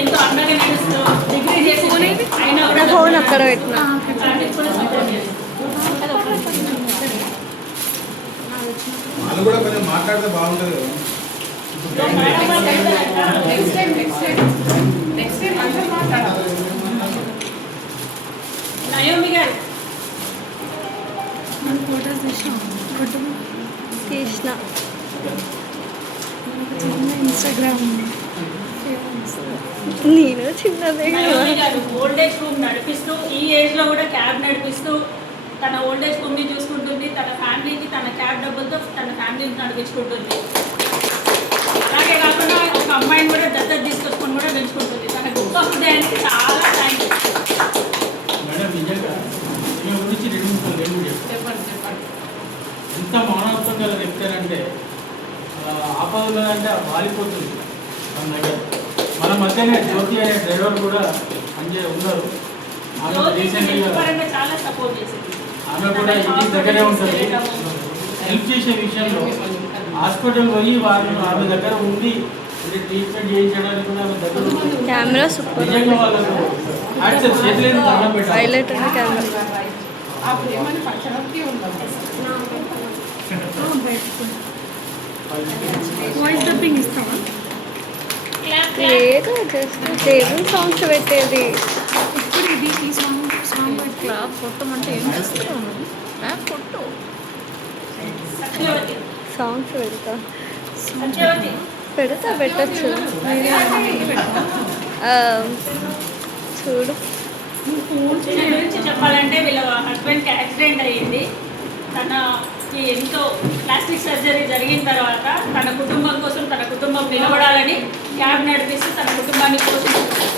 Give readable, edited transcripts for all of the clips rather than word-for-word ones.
ఎంతో అండగా నడుస్తూ డిగ్రీ చేసి అయినా కూడా ఫోన్ అక్కడ పెట్టినా వాళ్ళు కూడా కొంచెం మాట్లాడితే బాగుంటుంది కదా. నయోమి గారు తీసిన ఇన్స్టాగ్రామ్ నేను చిన్నదే నయోమి గారు ఓల్డ్ ఏజ్ హోమ్ నడిపిస్తూ ఈ ఏజ్ లో కూడా క్యాబ్ నడిపిస్తూ తన ఓల్డ్ ఏజ్ హోమ్ ని చూసుకుంటుంది, తన ఫ్యామిలీకి తన క్యాబ్ డబ్బులతో తన ఫ్యామిలీని నడిపించుకుంటుంది. అలాగే కాకుండా ఒక అమ్మాయిని కూడా దత్తత తీసుకొచ్చుకొని కూడా పెంచుకుంటుంది. తన గొప్ప హృదయానికి చాలా థ్యాంక్స్. మేడం నిజంగా మీ గురించి రెండు ముక్కలు ఏమి చెప్పండి. ఎంత మానవత్వం గల చెప్తారంటే ఆపదలో అంటే వాలిపోతుంది మన దగ్గర. మన మధ్యనే జ్యోతి అనే డ్రైవర్ కూడా ఉన్నారు. ఆమె రీసెంట్గా చాలా సపోర్ట్ చేసింది. ఆమె కూడా ఇంటి దగ్గరే ఉంటుంది. హెల్ప్ చేసే విషయంలో హాస్పిటల్ పోయి ఆమె దగ్గర ఉండి ట్రీట్మెంట్ చేయించడానికి కూడా ఆమె దగ్గర కెమెరా సూపర్ నిజంగా వాళ్ళకు చేతులేని దండం పెట్టాలి. హైలైట్ ఉంది కెమెరా. వాయిస్ డబ్బింగ్ ఇస్తావా? లేదు జస్ట్ దేవుని సాంగ్స్ పెట్టేది. ఇప్పుడు ఇది ఈ సాంగ్ ఇట్లా కొట్టమంటే ఏం చేస్తున్నావు? కొట్టు సత్యవతి సాంగ్స్ పెడతా సత్యవతి పెట్టచ్చు. చూడు దీని గురించి చెప్పాలంటే వీళ్ళ హస్బెండ్కి యాక్సిడెంట్ అయ్యింది. తనకి ఎంతో ప్లాస్టిక్ సర్జరీ జరిగిన తర్వాత తన కుటుంబం కోసం తన కుటుంబం నిలబడాలని క్యాబ్ నడిపిస్తూ తన కుటుంబాన్ని పోషించుకుంటారు.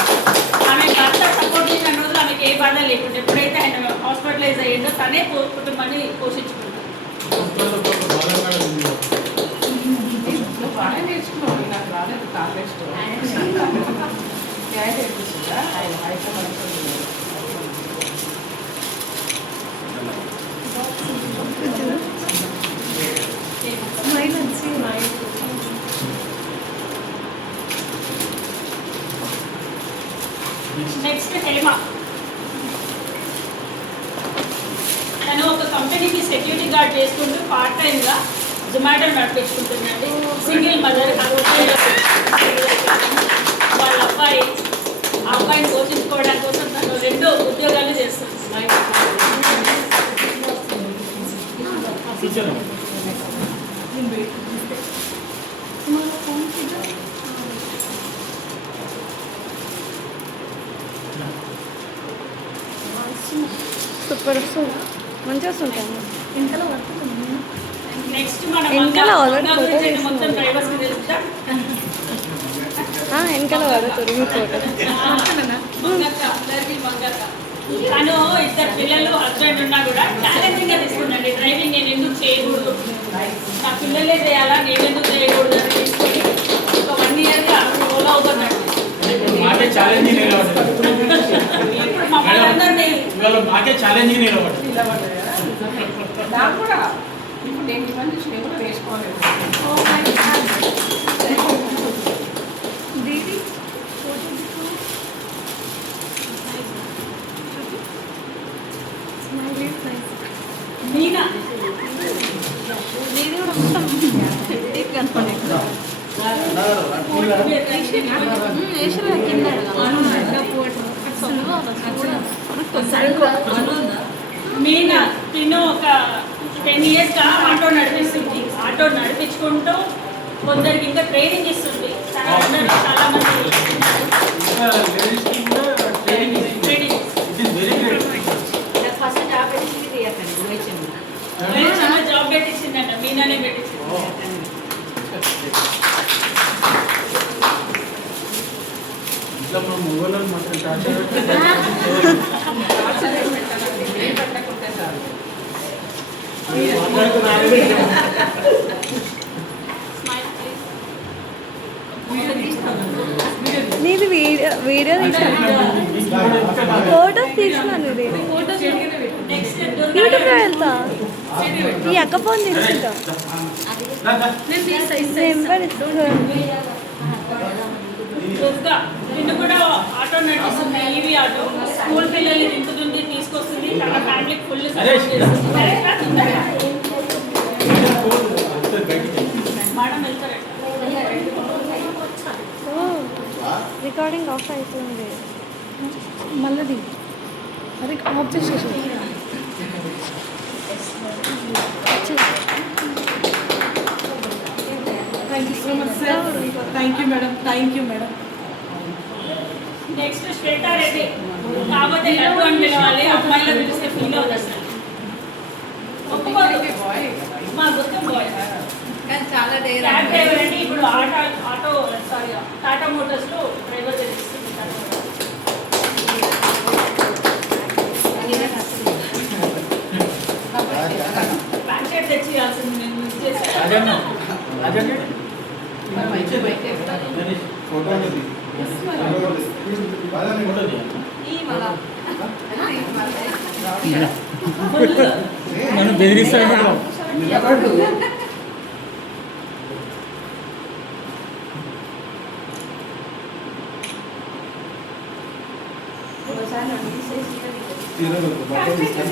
ఆమె భర్త సపోర్ట్ చేసిన రోజులు ఆమెకి ఏ బాధ లేకుండా ఎప్పుడైతే ఆయన హాస్పిటలైజ్ అయ్యిందో తనే కుటుంబాన్ని పోషించుకుంటారు. బాగా నేర్చుకున్నాను. నాకు రాలేదు కాలేజ్ నెక్స్ట్ హేమ. తను ఒక కంపెనీకి సెక్యూరిటీ గార్డ్ చేసుకుంటూ పార్ట్ టైంగా జొమాటో నడిపించుకుంటుందండి. Single mother. వాళ్ళ అబ్బాయి ఆ అబ్బాయిని పోషించుకోవడం కోసం తను 2 ఉద్యోగాలు చేస్తుంది. సూపర్ వస్తుంది, మంచిగా వస్తుంటాయి. నెక్స్ట్ మనం వెనకాల already photo గురించి మొత్తం డ్రైవర్స్కి తెలుసా? వెనకాల వాడుతుంది మీ ఫోటో. మంగక్క, అందరికీ మంగక్క. తను 2 పిల్లలు హస్బెండ్ ఉన్నా కూడా ఛాలెంజింగ్గా తీసుకుందండి. డ్రైవింగ్ నేను ఎందుకు చేయకూడదు, నా పిల్లలే చేయాలా, నేను ఎందుకు చేయకూడదు అని తీసుకొని ఒక 1 ఇయర్గా ఫాలో అవుతున్నాడు. మాకే ఛాలెంజింగ్ నిలబడ్డారు. ఇప్పుడు మమ్మల్ని అందరినీ మాకే ఛాలెంజింగ్ నిలబడ్డారు. నాకు కూడా ఇప్పుడు నేను ఇవన్నీ చూసి నేను కూడా వేసుకోలేదు. దీది మీనా దీది కూడా మొత్తం హెడ్డేక్ కనపడే వేసిన కింద మీనా తిను ఒక 10 ఇయర్స్గా ఆటో నడిపిస్తుంది. ఆటో నడిపించుకుంటూ కొందరికి ఇంకా ట్రైనింగ్ ఇస్తుంది. తన అందరూ చాలా మంది ట్రైనింగ్ ఫస్ట్ జాబ్ పెట్టింది చాలా జాబ్ పెట్టించిందంట. మీనానే పెట్టించింది. ఇట్లా మా మొగలను మాత్రం టార్చర్ పెట్టకుంటే చాలు. నీది వీడియో తీసాను, ఫోటోస్ తీసినాను. నెక్స్ట్ యూట్యూబ్లో వెళ్తా, ఈ అక్క ఫోన్ తీసుకుంటా, నెంబర్ ఇస్తాను. దుర్గా నిన్ను కూడా ఆటో నడుస్తుంది, ఈవీ ఆటో. స్కూల్ పిల్లల్ని దింపుతుంది, తీసుకొస్తుంది, తన ఫ్యామిలీకి ఫుల్ నరేష్. చేస్తుంది. బయటికి మేడం వెళ్తారంట. రికార్డింగ్ ఆఫ్ అవుతుంది. మళ్ళీ అది ఆఫ్ చేసేసి thank you so much sir. Thank you madam. Thank you madam. Next Shweta Reddy. కాకపోతే లడ్డు అని పిలవాలి, అమ్మాయిలో పిలిస్తే ఫీల్ అవుతుంది సార్. ఒప్పుకోదు. మా గుర్తు బాయ్. చాలా క్యాబ్ డ్రైవర్ అండి. ఇప్పుడు టాటా మోటార్స్ లో డ్రైవర్ చేస్తుంది. బ్యాక్ సైడ్ తెచ్చి ఇవ్వాల్సింది నేను మిస్ చేశాను. రాజన్న రాజన్న నరేష్ ఫోటో ఉంది. ఫోటో తీయాలి. నన్ను బెదిరిస్తాడు మేడం. తీరదు. బట్టలు తీసుకొని